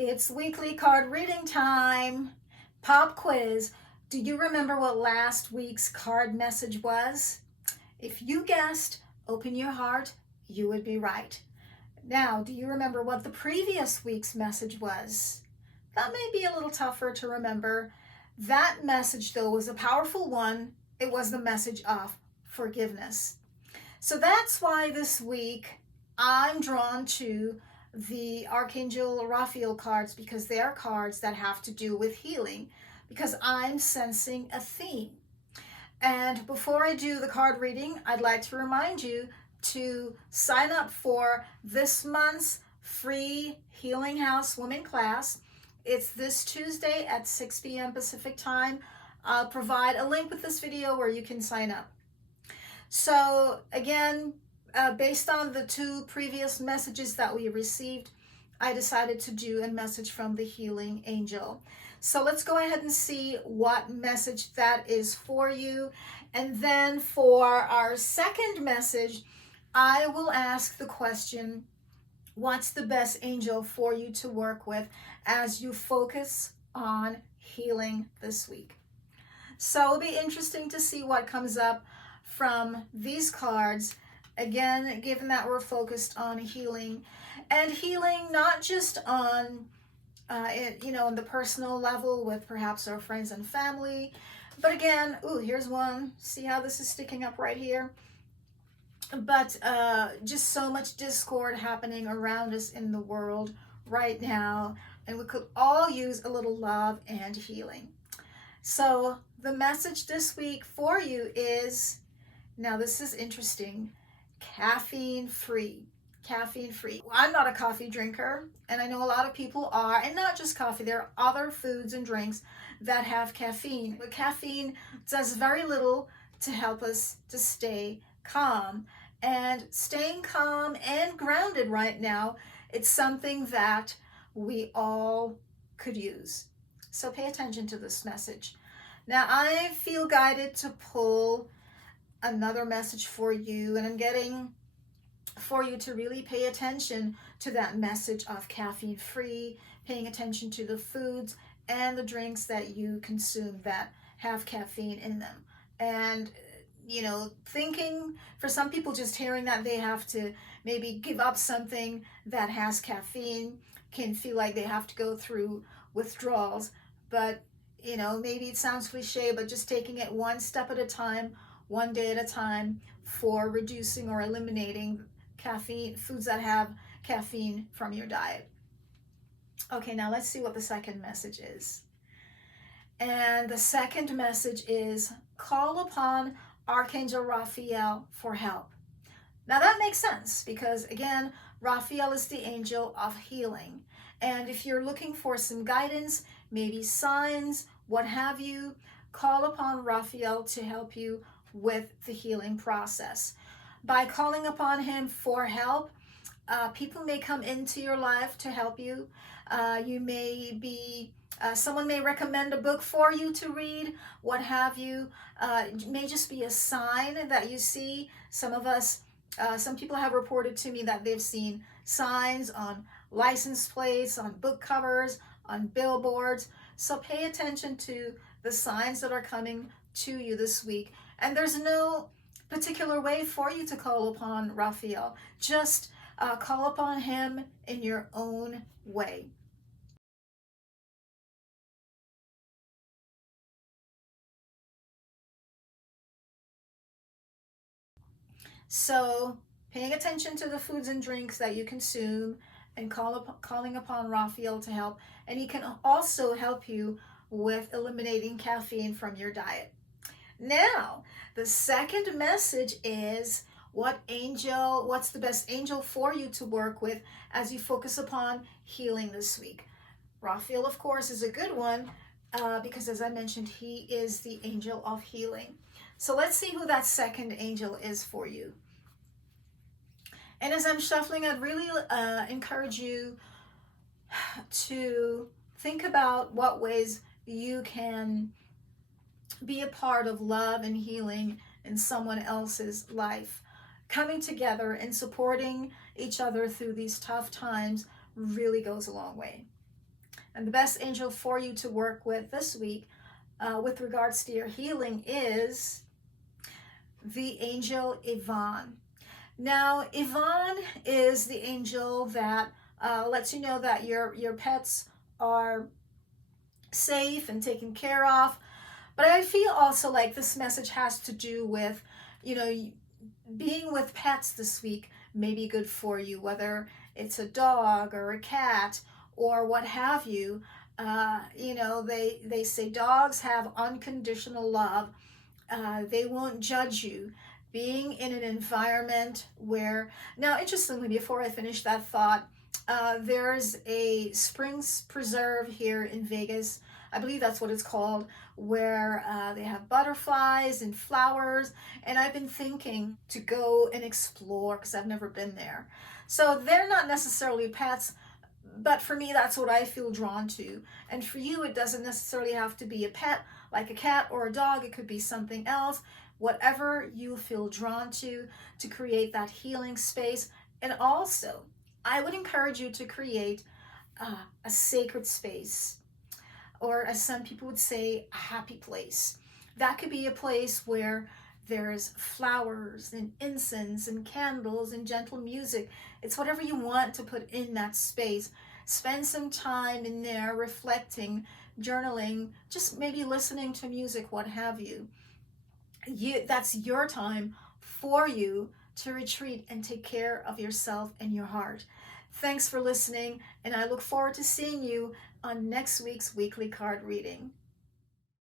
It's weekly card reading time. Pop quiz. Do you remember what last week's card message was? If you guessed, open your heart, you would be right. Now, do you remember what the previous week's message was? That may be a little tougher to remember. That message, though, was a powerful one. It was the message of forgiveness. So that's why this week I'm drawn to the Archangel Raphael cards, because they are cards that have to do with healing, because I'm sensing a theme. And before I do the card reading, I'd like to remind you to sign up for this month's free Healing House Women class. It's this Tuesday at 6 p.m. Pacific time. I'll provide a link with this video where you can sign up. So again, based on the two previous messages that we received, I decided to do a message from the healing angel. So let's go ahead and see what message that is for you. And then for our second message, I will ask the question, what's the best angel for you to work with as you focus on healing this week? So it'll be interesting to see what comes up from these cards. Again, given that we're focused on healing, and healing not just on on the personal level with perhaps our friends and family, but again, here's one. See how this is sticking up right here? But just so much discord happening around us in the world right now, and we could all use a little love and healing. So the message this week for you is, now this is interesting, caffeine free. Caffeine free. I'm not a coffee drinker, and I know a lot of people are, and not just coffee. There are other foods and drinks that have caffeine. But caffeine does very little to help us to stay calm. And staying calm and grounded right now, it's something that we all could use. So pay attention to this message. Now I feel guided to pull another message for you, and I'm getting for you to really pay attention to that message of caffeine free, paying attention to the foods and the drinks that you consume that have caffeine in them. And thinking, for some people, just hearing that they have to maybe give up something that has caffeine can feel like they have to go through withdrawals. But maybe it sounds cliche, but just taking it one step at a time, one day at a time, for reducing or eliminating caffeine, foods that have caffeine from your diet. Okay, now let's see what the second message is. And the second message is, call upon Archangel Raphael for help. Now that makes sense, because again, Raphael is the angel of healing. And if you're looking for some guidance, maybe signs, what have you, call upon Raphael to help you with the healing process. By calling upon him for help, people may come into your life to help you. You may be, someone may recommend a book for you to read, what have you. It may just be a sign that you see. Some people have reported to me that they've seen signs on license plates, on book covers, on billboards. So pay attention to the signs that are coming to you this week. And there's no particular way for you to call upon Raphael. Just call upon him in your own way. So paying attention to the foods and drinks that you consume, and calling upon Raphael to help. And he can also help you with eliminating caffeine from your diet. Now, the second message is, what's the best angel for you to work with as you focus upon healing this week? Raphael, of course, is a good one because, as I mentioned, he is the angel of healing. So let's see who that second angel is for you. And as I'm shuffling, I'd really encourage you to think about what ways you can be a part of love and healing in someone else's life. Coming together and supporting each other through these tough times really goes a long way. And the best angel for you to work with this week with regards to your healing is the angel Yvonne. Now, Yvonne is the angel that lets you know that your pets are safe and taken care of. But I feel also like this message has to do with, you know, being with pets this week may be good for you, whether it's a dog or a cat or what have you. They say dogs have unconditional love. They won't judge you. Being in an environment where, now interestingly, before I finish that thought, there's a Springs Preserve here in Vegas. I believe that's what it's called, where they have butterflies and flowers. And I've been thinking to go and explore because I've never been there. So they're not necessarily pets, but for me, that's what I feel drawn to. And for you, it doesn't necessarily have to be a pet like a cat or a dog. It could be something else, whatever you feel drawn to create that healing space. And also, I would encourage you to create a sacred space, or as some people would say, a happy place. That could be a place where there's flowers and incense and candles and gentle music. It's whatever you want to put in that space. Spend some time in there reflecting, journaling, just maybe listening to music, what have you. That's your time for you to retreat and take care of yourself and your heart. Thanks for listening, and I look forward to seeing you on next week's weekly card reading.